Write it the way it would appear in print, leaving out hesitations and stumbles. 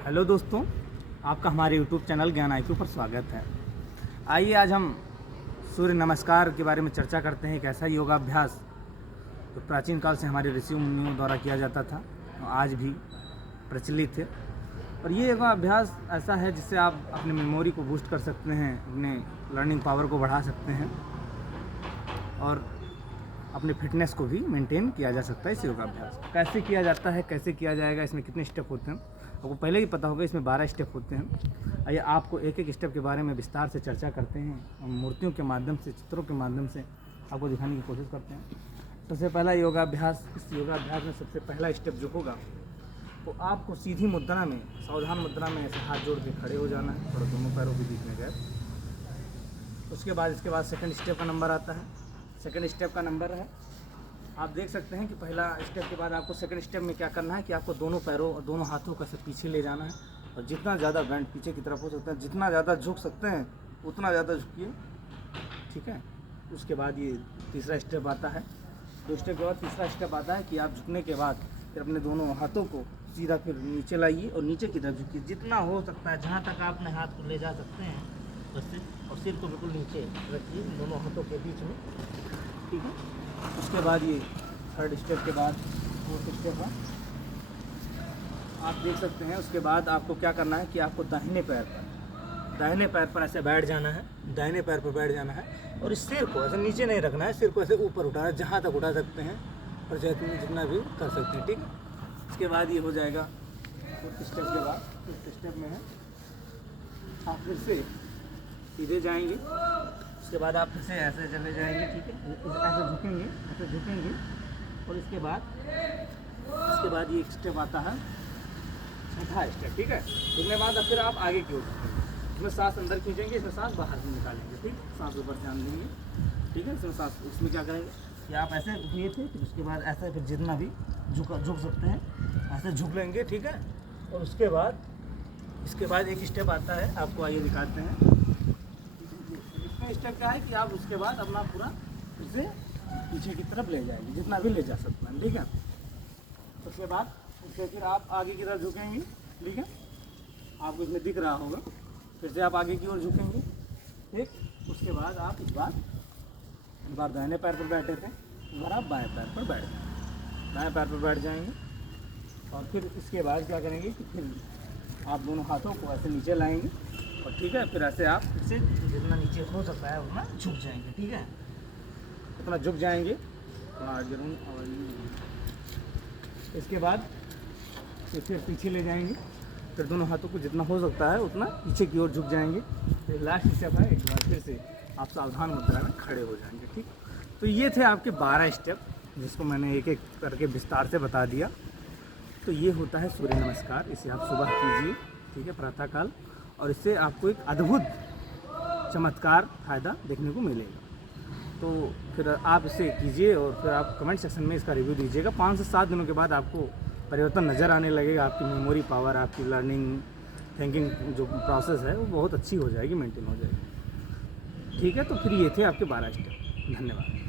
Hello दोस्तों, आपका हमारे YouTube चैनल ज्ञान IQ पर स्वागत है। आइए आज हम सूर्य नमस्कार के बारे में चर्चा करते हैं। एक ऐसा योगाभ्यास जो प्राचीन काल से हमारे ऋषि मुनियों द्वारा किया जाता था और आज भी प्रचलित है। और ये योगाभ्यास ऐसा है जिससे आप अपनी मेमोरी को बूस्ट कर सकते हैं, अपने लर्निंग पावर को बढ़ा सकते हैं और अपने फिटनेस को भी मेंटेन किया जा सकता है। इस योगाभ्यास को कैसे किया जाता है, कैसे किया जाएगा, इसमें कितने स्टेप होते हैं आपको पहले ही पता होगा। इसमें 12 स्टेप होते हैं। आइए आपको एक एक स्टेप के बारे में विस्तार से चर्चा करते हैं। मूर्तियों के माध्यम से, चित्रों के माध्यम से आपको दिखाने की कोशिश करते हैं। सबसे पहला योगाभ्यास, इस योगाभ्यास में सबसे पहला स्टेप जो होगा वो आपको सीधी मुद्रा में, सावधान मुद्रा में ऐसे हाथ जोड़ के खड़े हो जाना है और दोनों पैरों के बीच में गैप। उसके बाद सेकंड स्टेप का नंबर आता है। सेकंड स्टेप का नंबर है, आप देख सकते हैं कि पहला स्टेप के बाद आपको सेकंड स्टेप में क्या करना है कि आपको दोनों पैरों और दोनों हाथों को ऐसे पीछे ले जाना है और जितना ज़्यादा बैंड पीछे की तरफ हो सकता है, जितना ज़्यादा झुक सकते हैं उतना ज़्यादा झुकिए, ठीक है। उसके बाद ये तीसरा स्टेप आता है। 2 स्टेप के बाद तीसरा स्टेप आता है कि आप झुकने के बाद फिर अपने दोनों हाथों को सीधा फिर नीचे लाइए और नीचे की तरफ झुकिए, जितना हो सकता है, जहाँ तक आप अपने हाथ को ले जा सकते हैं बस, और सिर को बिल्कुल नीचे रखिए दोनों हाथों के बीच में, ठीक है। उसके बाद ये थर्ड स्टेप के बाद फोर्थ स्टेप है, आप देख सकते हैं। उसके बाद आपको क्या करना है कि आपको दाहिने पैर पर ऐसे बैठ जाना है, दाहिने पैर पर बैठ जाना है और इस सिर को ऐसे नीचे नहीं रखना है, सिर को ऐसे ऊपर उठाना है, जहाँ तक उठा सकते हैं और जितना भी कर सकते हैं, ठीक है। उसके बाद ये हो जाएगा फोर्थ स्टेप के बाद। फिफ्थ स्टेप में है आप फिर से सीधे जाएंगे। उसके बाद आप फिर से ऐसे चले जाएंगे, ठीक है, ऐसे झुकेंगे और इसके बाद ये स्टेप आता है छठा स्टेप, ठीक है। झुकने बाद अब फिर आप आगे की ओर इसमें सांस अंदर खींचेंगे, इसमें सांस बाहर से निकालेंगे, ठीक, सांस ऊपर ध्यान देंगे, ठीक है। इसमें सांस, इसमें क्या करेंगे कि आप ऐसे किए थे, फिर उसके बाद ऐसे फिर जितना भी झुक सकते हैं ऐसे झुक लेंगे, ठीक है। और इसके बाद एक स्टेप आता है, आपको आइए दिखाते हैं। स्टेप क्या है कि आप उसके बाद अपना पूरा उसे पीछे की तरफ ले जाएंगे, जितना भी ले जा सकते हैं, ठीक है। उसके बाद उससे फिर आप आगे की तरफ झुकेंगे, ठीक है, आपको इसमें दिख रहा होगा। फिर से आप आगे की ओर झुकेंगे, ठीक। उसके बाद आप इस बार दाहिने पैर पर बैठे थे, इस बार आप बाएं पैर पर बैठ जाएंगे, दाएं पैर पर बैठ जाएंगे। और फिर इसके बाद क्या करेंगे कि फिर आप दोनों हाथों को ऐसे नीचे लाएंगे और ठीक है, फिर ऐसे आप फिर से जितना नीचे हो सकता है उतना झुक जाएंगे, ठीक है, उतना झुक जाएंगे। इसके बाद फिर पीछे ले जाएंगे, फिर दोनों हाथों को जितना हो सकता है उतना पीछे की ओर झुक जाएंगे। फिर लास्ट स्टेप है, एक बार फिर से आप सावधान मुद्रा में खड़े हो जाएंगे, ठीक। तो ये थे आपके 12 स्टेप, जिसको मैंने एक एक करके विस्तार से बता दिया। तो ये होता है सूर्य नमस्कार। इसे आप सुबह कीजिए, ठीक है, प्रातःकाल, और इससे आपको एक अद्भुत चमत्कार फ़ायदा देखने को मिलेगा। तो फिर आप इसे कीजिए और फिर आप कमेंट सेक्शन में इसका रिव्यू दीजिएगा। 5 से 7 दिनों के बाद आपको परिवर्तन नज़र आने लगेगा। आपकी मेमोरी पावर, आपकी लर्निंग, थिंकिंग जो प्रोसेस है वो बहुत अच्छी हो जाएगी, मेंटेन हो जाएगी, ठीक है। तो फिर ये थे आपके 12 स्टेप। धन्यवाद।